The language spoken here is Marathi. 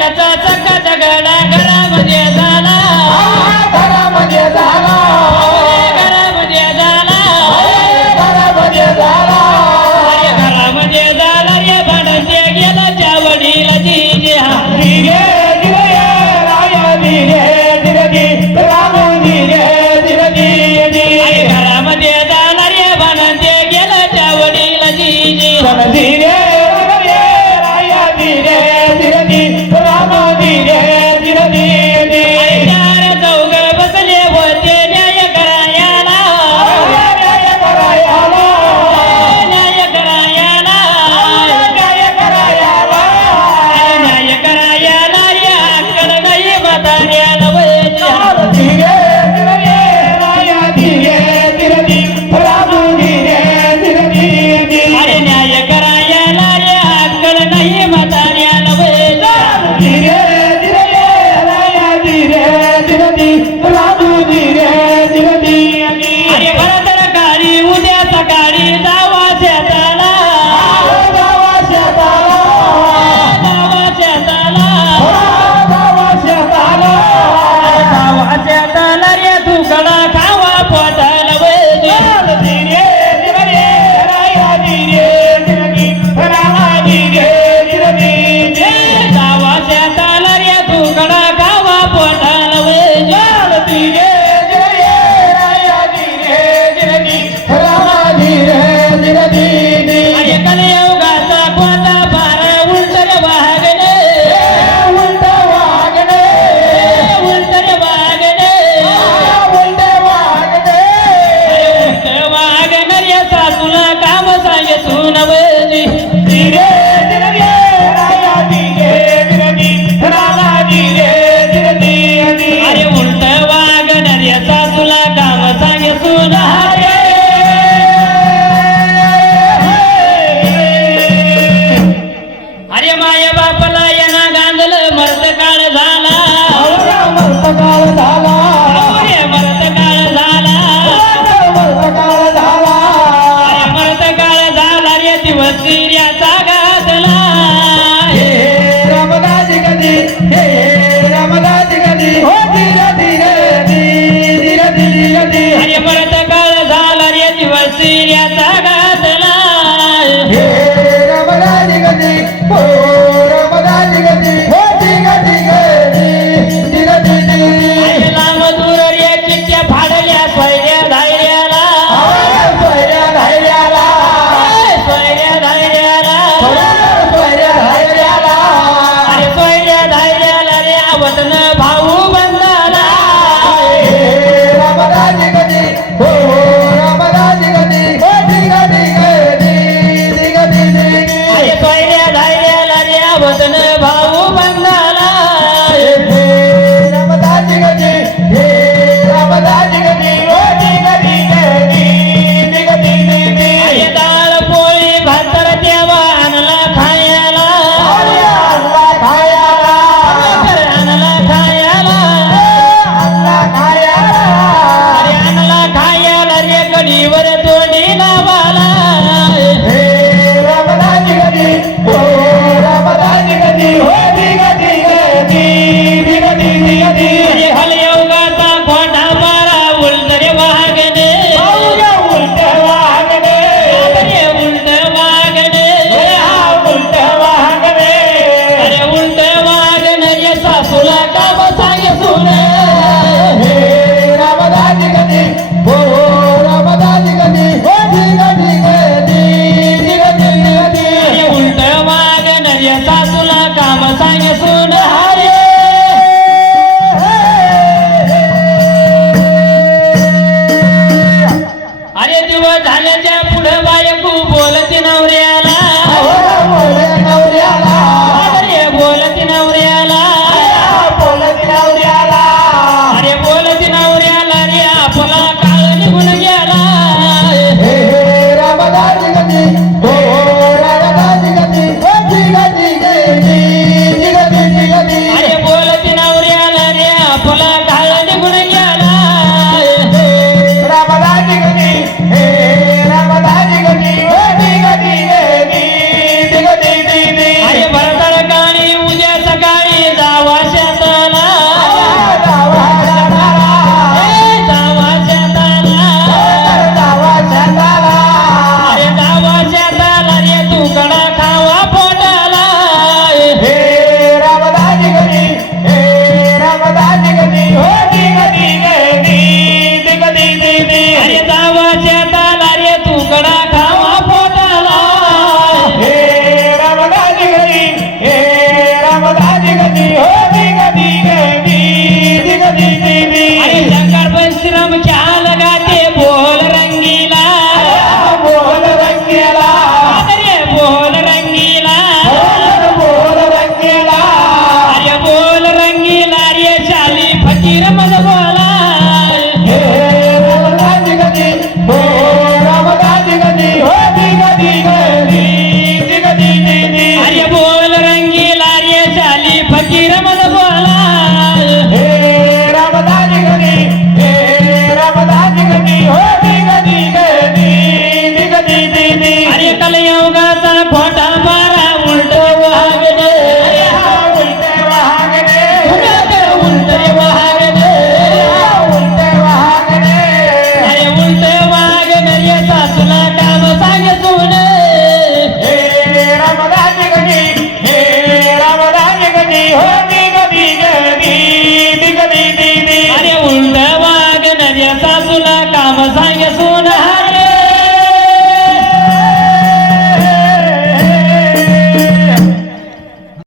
त्याचा चका जगडा मुगाचा फोटा बारा उलट वागले उलट वागले उलट